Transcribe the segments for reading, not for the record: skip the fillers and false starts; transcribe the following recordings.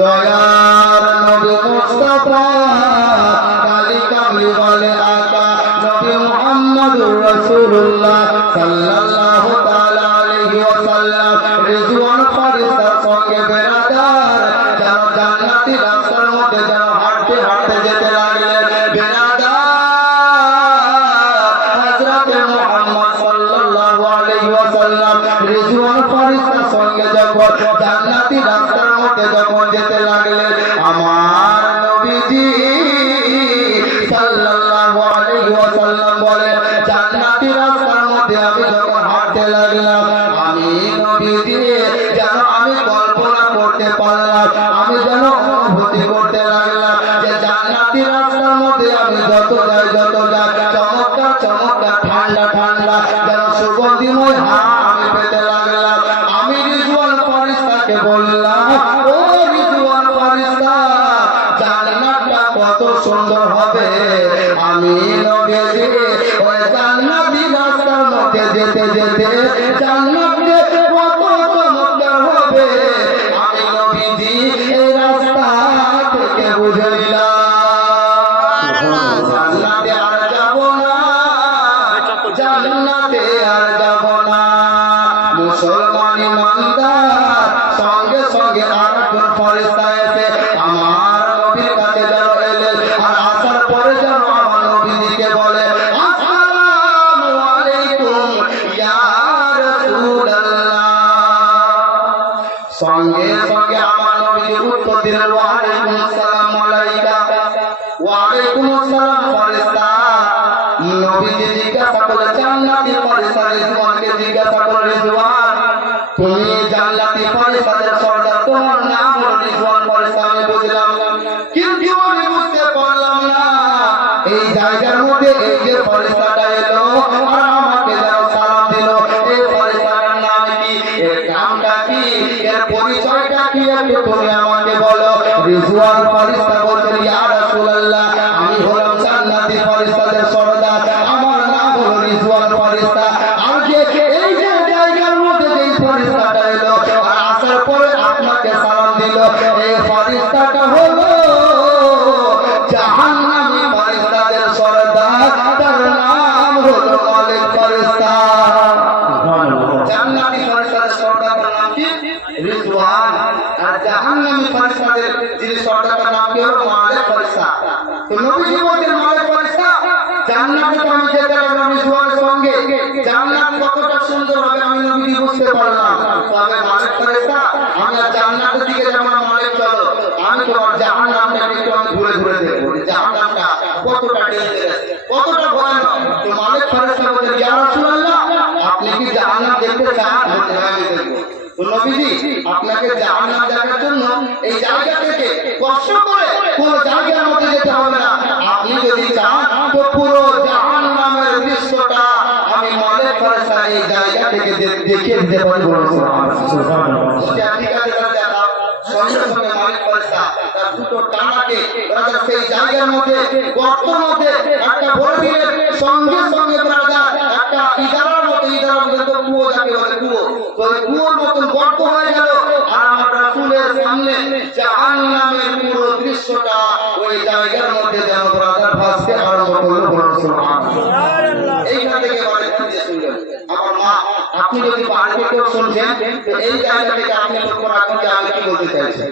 দয়ার নবী মুস্তাফা কালি কামলি বলে আকা নবী মুহাম্মদুর রাসূলুল্লাহ সাল্লাল্লাহু তাআলা আলাইহি ওয়াসাল্লাম রিজওয়ান ফেরেশতার সঙ্গে বেরাদার যেন জান্নাতি রাস্তার মধ্যে যেন হাঁটতে হাঁটতে যেতে লাগলেন। বেরাদার হযরতে মুহাম্মদ সাল্লাল্লাহু আলাইহি ওয়াসাল্লাম রিজওয়ান ফেরেশতার সঙ্গে যখন জান্নাতি রাস্তার মধ্যে যখন যেতে লাগলেন, আমার নবীজি সাল্লাল্লাহু আলাইহি ওয়াসাল্লাম বলে জান্নাতি রাস্তার মধ্যে আমি যখন হাঁটতে লাগলাম, আমি নবীজি যেন আমি কল্পনা করতে পারলাম, আমি যেন অনুভূতি করতে লাগলাম যে জান্নাতি রাস্তার মধ্যে আমি যত যাই চমৎকার চমৎকার ঠান্ডা ঠান্ডা যেন সুগন্ধিময় হাওয়া আমি পেতে লাগলাম। আমি রিজওয়ান ফেরেশতাকে বললাম, ও রিজওয়ান ফেরেশতা, জান্নাতটা কত সুন্দর হবে। আমি নবীজি ওই জান্নাতি রাস্তার মধ্যে যেতে যেতে জান্নাতে কত চমৎকার হবে, আমি নবীজি এই রাস্তা থেকে বুঝে নিলাম জান্নাতে আর যাব না, জান্নাতে আর যাব না। মুসলমান ইমানদার সঙ্গে সঙ্গে আরেকজন ফেরেশতা এসে আমার নবীর কাছে যেন এলেন, আর আসার পরে যেন আমার নবীজিকে বলে আসসালামু আলাইকুম ইয়া রাসূলুল্লাহ। সঙ্গে সঙ্গে আমার নবীজি উত্তর দিলেন ওয়া আলাইকুম আসসালাম মালাইকা। ওয়া আলাইকুম আসসালাম ফেরেশতা। নবীজি জিজ্ঞাসা করলেন জান্নাতি ফেরেশতা রিজওয়ানকে জিজ্ঞাসা করলেন, রিজওয়ান তুমি জান্নাতি ফেরেশতাদের সর্দার, তোমার নাম হলো রিজওয়ান ফেরেশতা, আমি বুঝলাম, কিন্তু আমি বুঝতে পারলাম না এই জায়গার মধ্যে এই যে ফেরেশতাটা এলো আর আমাকে যেন সালাম দিল, এই ফেরেশতার নাম কি, এর নামটা কি, এর পরিচয়টা কি, একটু তুমি আমাকে বলো। রিজওয়ান ফেরেশতা বললেন ইয়া রাসূলুল্লাহ, আমি হলাম জান্নাতি ফেরেশতাদের সর্দার, আমার নাম হলো রিজওয়ান ফেরেশতা। আর যে এই যে জায়গার মধ্যে এই ফেরেশতাটা এলো আর আসার পরে আপনাকে সালাম দিল, এই ফেরেশতাটা হলো জাহান্নামী ফেরেশতাদের সর্দার, তার নাম হলো মালিক ফেরেশতা। জান্নাতি ফেরেশতাদের সর্দারের নাম কি রিজওয়ান, আর জাহান্নামী ফেরেশতাদের যিনি সর্দার তার নাম কি হলো মালিক ফেরেশতা। তো নবীজি বলেন মালিক ফেরেশতা জান্নাতে তো আমি যেতে পারলাম রিজওয়ানের সঙ্গে, জান্নাত কতটা সুন্দর হবে আমি নবীজি বুঝতে পারলাম, তবে মালিক ফেরেশতা আমি জান্নাতের দিকে যাব না, মালিক চলো আমি তোমার জাহান্নামটা একটু আমি ঘুরে ঘুরে দেখবো, জাহান্নামটা কতটা ডেঞ্জারাস, কতটা ভয়ানক। তো মালিক ফেরেশতা বলেন ইয়া রাসূলুল্লাহ, আপনি কি জাহান্নাম দেখতে চান? আমি দেখবো। তো নবীজি আপনাকে জাহান্নাম দেখার জন্য এই জায়গা থেকে কষ্ট করে কোন জায়গার মধ্যে যেতে হবে না, আপনি যদি চান তো পুরো জাহান্নামের দৃশ্যটা আমি মালিক ফেরেশতা এই জায়গা থেকে দেখিয়ে দিতে পারবো। সুবহানাল্লাহ। ঠিক আছে দেখাও। সঙ্গে সঙ্গে মালিক ফেরেশতা তার দুটো টানাকে সেই জায়গার মধ্যে গর্তের মধ্যে একটা ভরে দিলেন, সঙ্গে সঙ্গে একটা ইদারার মতো, ইদারার মধ্যে তো কুয়ো যাকে বলে কুয়ো, তো ওই কুয়োর মতন গর্ত হয়ে গেল, আর আমার রাসূলের সামনে জাহান্নামের পুরো দৃশ্যটা ওই জায়গার মধ্যে যেন ব্রাদার ভাসতে আরম্ভ করলো। সুবহানাল্লাহ। এইখান থেকে বলে শুনলেন আমার মা, আপনি যদি বাড়িতে কেউ শুনছেন তো এই জায়গা থেকে আপনি লক্ষ্য রাখুন যে আমি কি বলতে চাইছি।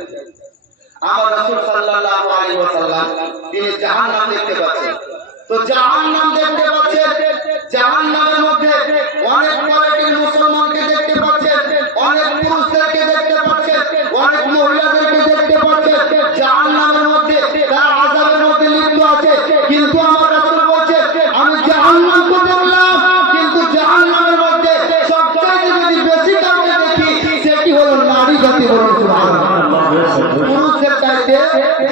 আমার রাসূল সাল্লাল্লাহু আলাইহি ওয়াসাল্লাম তিনি জাহান্নাম দেখতে পাচ্ছেন, তো জাহান্নাম দেখতে পাচ্ছেন, জাহান্নামের মধ্যে অনেক কোয়ালিটির মুসলমানকে দেখতে পাচ্ছেন, অনেক পুরুষদেরকে দেখতে পাচ্ছেন, অনেক মহিলাদেরকে দেখতে পাচ্ছেন, জাহান্নামের মধ্যে তার আযাবের মধ্যে লিপ্ত আছে। কিন্তু আমার রাসূল বলেন আমি জাহান্নামকে দেখলাম, কিন্তু জাহান্নামের মধ্যে সবচেয়ে যদি বেশি কাউকে দেখি সেটি হলো নারী জাতি। বলুন সুবহানাল্লাহ। পুরুষদের চাইতে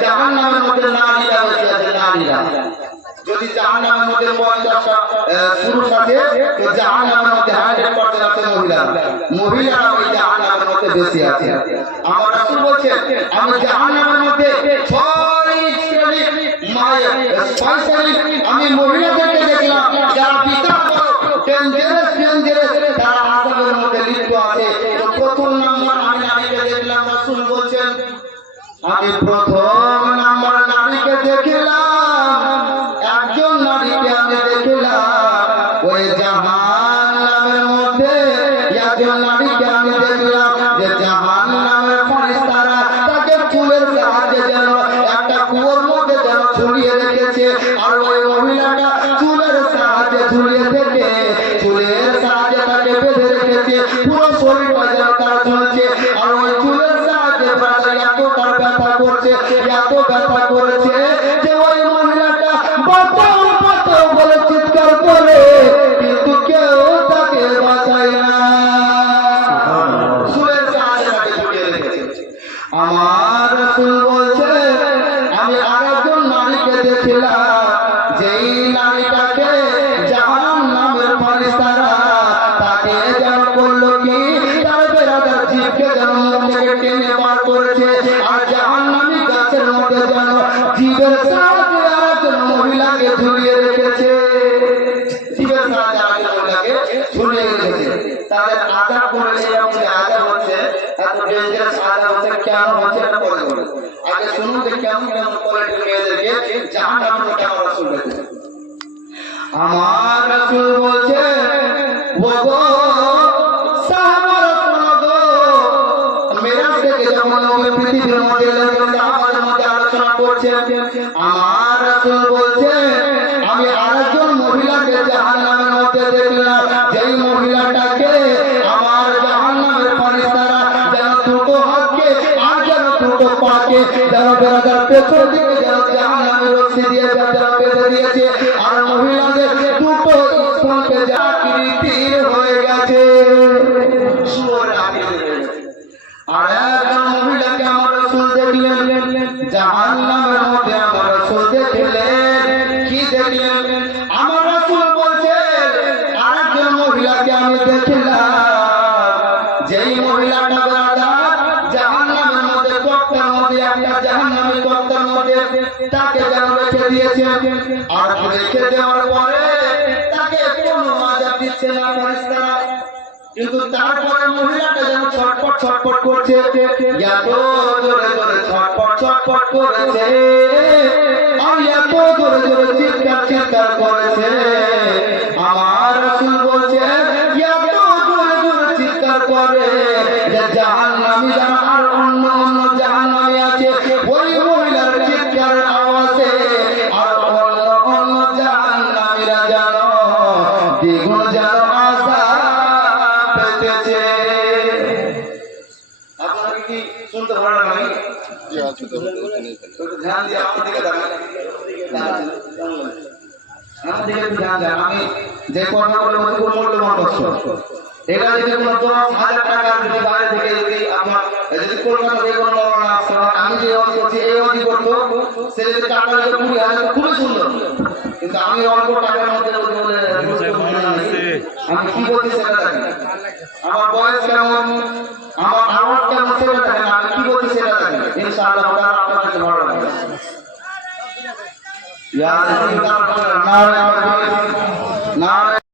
জাহান্নামের মধ্যে নারীরা বেশি আছে, নারীরা। যদি জাহান্নামের মধ্যে 50টা পুরুষ আছে তো জাহান্নামের মধ্যে 100% আছে মহিলারা, মহিলারা ওই জাহান্নামের মধ্যে বেশি আছে। আমার রাসূল বলেন আমি জাহান্নামের মধ্যে 6 শ্রেণীর আমি মহিলাদেরকে দেখলাম যারা পিতা ডেঞ্জারাস তারা আযাবের মধ্যে লিপ্ত আছে। তো প্রথম নাম্বার আমি রাসূল বলছেন আমি প্রথম নাম্বার নারীকে দেখলাম, একজন নারীকে আমি দেখলাম ওই জাহান্নামের মধ্যে, একজন নারীকে আমি দেখলাম যে জাহান্নামের ফেরেশতারা তাকে চুলের সাহায্যে যেন একটা কুয়োর মধ্যে যেন ঝুলিয়ে রেখেছে। আর ওই মহিলাটা চুলের সাহায্যে ঝুলিয়ে থেকে চুলের সাহায্যে তাকে বেঁধে রেখেছে, পুরো শরীরটা যেন তার ঝুলছে। আর ওই চুলের সাহায্যে এত তার ব্যথা করছে, এত ব্যথা করেছে যে ওই মহিলাটা বাঁচাও বাঁচাও বলে চিৎকার করে, কিন্তু কেউ তাকে বাঁচায় না। চুলের সাহায্যে তাকে ঝুলিয়ে রেখেছে। আমার রাসূল বলছে আমি আরেকজন নারীকে দেখলাম, যেই নারীটাকে জাহান্নামের ফেরেশতারা তাকে যেন করলো কি, তার বেরাদার জীবকে যেন মুখ থেকে টেনে বার করেছে। আর জাহান্নামী গাছের মধ্যে যেন জীবের সাহায্যে আরেকজন মহিলাকে ঝুলিয়ে রেখেছে, জীবের সাহায্যে আরেকজন মহিলাকে ঝুলিয়ে রেখেছে। তাদের আযাব করেছে, এবং যে আযাব হচ্ছে এত ডেঞ্জারাস আযাব হচ্ছে, কেন হচ্ছে এটা পরে বলবো। আগে শুনুন যে কেমন কেমন কোয়ালিটির মেয়েদেরকে জাহান্নামের মধ্যে আমার রাসূল রেখেছে। আমার রাসূল বলছে ওগো সাহাবারা শোনো গো, মেরাজ থেকে যখন নবী পৃথিবীর মধ্যে এলেন সাহাবাদের মধ্যে আলোচনা করছেন, আমার রাসূল বলছে আমি আরেকজন মহিলাকে জাহান্নামের মধ্যে দেখলাম, যেই মহিলাটাকে আমার জাহান্নামের ফেরেশতারা যেন দুটো হাতকে আর যেন দুটো পাকে যেন বেরাদার পেছন দিকে যেন জাহান্নামের রশি দিয়ে যেন বেঁধে দিয়েছে। আর মহিলাদের দুটো স্তনকে আকৃতির হয়ে গেছে, শুয়োরের আকৃতির হয়ে গেছে। আর একজন মহিলাকে আমার রাসূল দেখলেন জাহান্নামের মধ্যে, আমার রাসূল দেখলেন কি দেখলেন, আমার রাসূল বলছে আরেকজন মহিলাকে আমি দেখলাম, যেই মহিলাটা বেরাদার জাহান্নামের মধ্যে কক্তার মধ্যে একটা জাহান্নামী কক্তার মধ্যে তাকে যেন রেখে দিয়েছে। আর রেখে দেওয়ার পরে তাকে কোনো আযাব দিচ্ছে না ফেরেশতারা, কিন্তু তারপরে মহিলাটা যেন ছটফট ছটফট করছে, এত জোরে জোরে ছটফট ছটফট করেছে, আর এত জোরে জোরে চিৎকার চিৎকার করেছে। আমার রাসূল বলছে এত জোরে জোরে চিৎকার করে যে জাহান্নামী যারা আর অন্য অন্য জাহান্নামী আছে ওই মহিলার চিৎকারের আওয়াজে আর অন্য অন্য জাহান্নামীরা যেন দ্বিগুণ যেন আযাব পেতেছে। আপনারা কি শুনতে ভালো লাগে? জি আছে, তো ধ্যান দিয়ে আমার দিকে তাকান, আমার দিকে ধ্যান দেন। আমি যে কথা বলে মতো কোন মূল্যবান বস্তু, এটা যদি কোনো 10,000 টাকার যদি বাইরে থেকে যদি আপনার যদি কলকাতা থেকে কোনো মৌলানা আসতো, আমি যে অর্থ করছি এই অর্থ করতো, সে যদি টাকা যদি 20,000 খুবই সুন্দর, কিন্তু আমি অল্প টাকার মধ্যে বলে আমি কি বলছি সেটা দেখেন, আমার বয়স কেমন, আমার আওয়াজ কেমন সেটা দেখেন, আমি কি বলছি সেটা দেখেন, ইনশাআল্লাহ আপনাদের ভালো লাগবে। ইয়া আল্লাহ,